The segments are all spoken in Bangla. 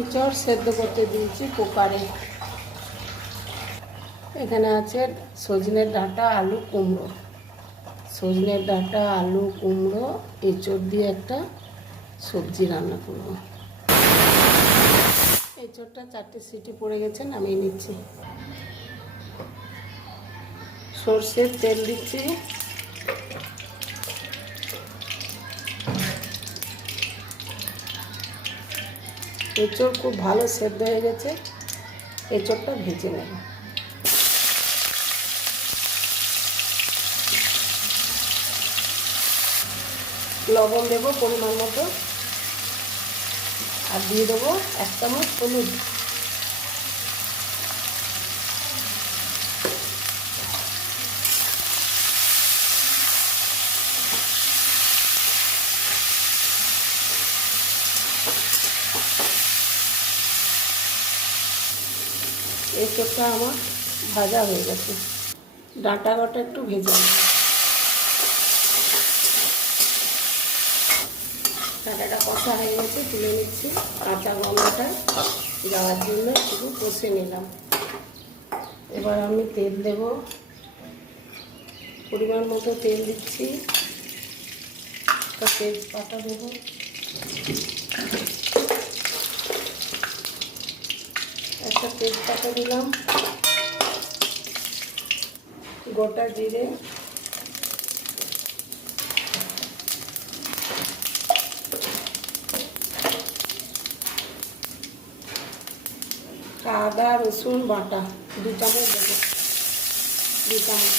ইঁচড় সেদ্ধ করতে দিয়েছি কুকারে। এখানে আছে সজনের ডাঁটা, আলু, কুমড়ো। সজনের ডাঁটা, আলু, কুমড়ো, এঁচড় দিয়ে একটা সবজি রান্না করব। এঁচড়টা চারটে সিটি পড়ে গেছে, নামিয়ে নিচ্ছি। সর্ষের তেল দিচ্ছি। এঁচড় খুব ভালো সেদ্ধ হয়ে গেছে। এঁচড়টা ভেজে নেব। লবণ দেবো পরিমাণ মতো। আর দিয়ে দেবো এক চামচ হলুদ। এই চোখটা আমার ভাজা হয়ে গেছে। ডাঁটা গোটা একটু ভেজে ডাঁটাটা কষা হয়ে গেছে, তুলে নিচ্ছি। কাঁচা গন্ধটা যাওয়ার জন্য একটু কষে নিলাম। এবার আমি তেল দেব। পরিমাণ মতো তেল দিচ্ছি। একটা তেজপাতা দেবো। একটা তেজপাতা দিলাম। গোটা জিরে। আদা, রসুন বাটা দু চামচ দেবো। দু চামচ।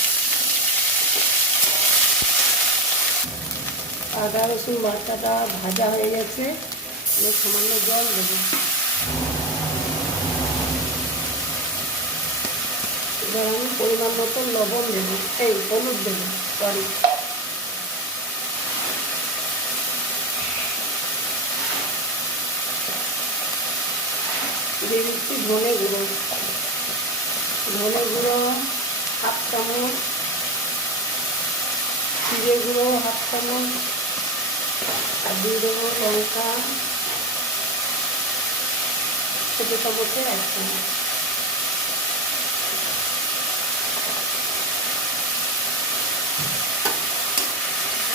আদা, রসুন বাটাটা ভাজা হয়ে গেছে। আমি সামান্য জল দেবো। এবার আমি পরিমাণ মতো লবণ দেবো। এই, হলুদ দেবো সরি দিয়ে দিচ্ছি ধনে গুঁড়ো। ধনে গুঁড়ো হাফ চামচ, জিরে গুঁড়ো হাফ চামচ, আর দিয়ে দেবো লঙ্কা। ছোটো চামচে এক চামচ।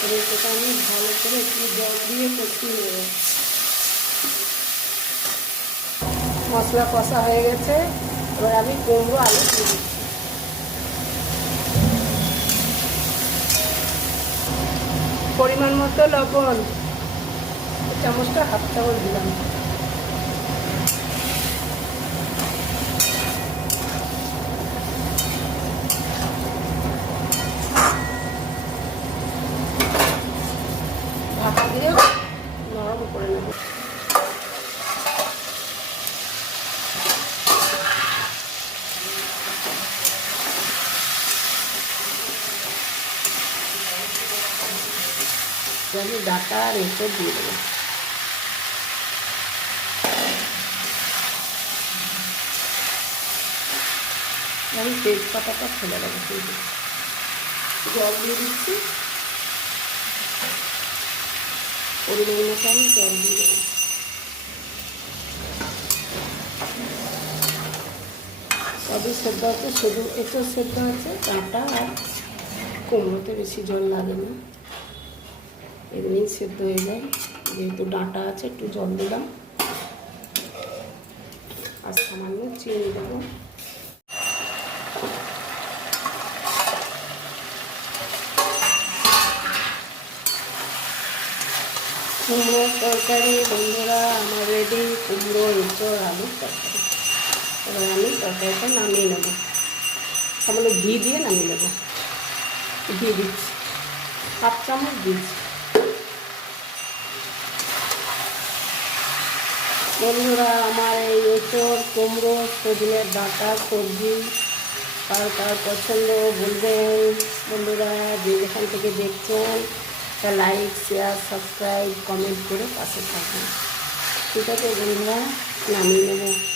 এবার আমি ভালো করে একটু জল দিয়ে কষিয়ে নেব। মশলা কষা হয়ে গেছে। এবার আমি কুমড়ো আলু দিয়ে পরিমাণ মতো লবণ। চামচটা হাফ চামচ দিলাম ঢাকা দিয়ে নরম করে নেব আমি ডাটা আর এসব দিয়ে দেবো। আমি তেজপাতাটা ফেলে দেবো সেই জল দিয়ে দিচ্ছি। পরিমাণ মতো আমি জল দিয়ে দেবো। সবই সেদ্ধ আছে, শুধু একটু সেদ্ধ আছে, ডাঁটা আর কুমড়োতে বেশি জল লাগে না। এমনি সেদ্ধ হয়ে যায়। যেহেতু ডাঁটা আছে, একটু জল দিলাম। আর সামান্য চিনি দেবো। কুমড়োর তরকারি, বন্ধুরা, আমার রেডি কুমড়ো এঁচড় আলুর তরকারি। এবার আমি তরকারিটা নামিয়ে নেব। সামান্য ঘি দিয়ে নামিয়ে নেব। ঘি দিচ্ছি। হাফ চামচ দিচ্ছি। বন্ধুরা, আমার এই এঁচড় কুমড়ো সজনের ডাটা, সবজি কার কার পছন্দ বলবেন? বন্ধুরা, যে যেখান থেকে দেখছেন তা লাইক শেয়ার সাবস্ক্রাইব কমেন্ট করে পাশে থাকুন। ঠিক আছে বন্ধুরা, নামিয়ে নেব।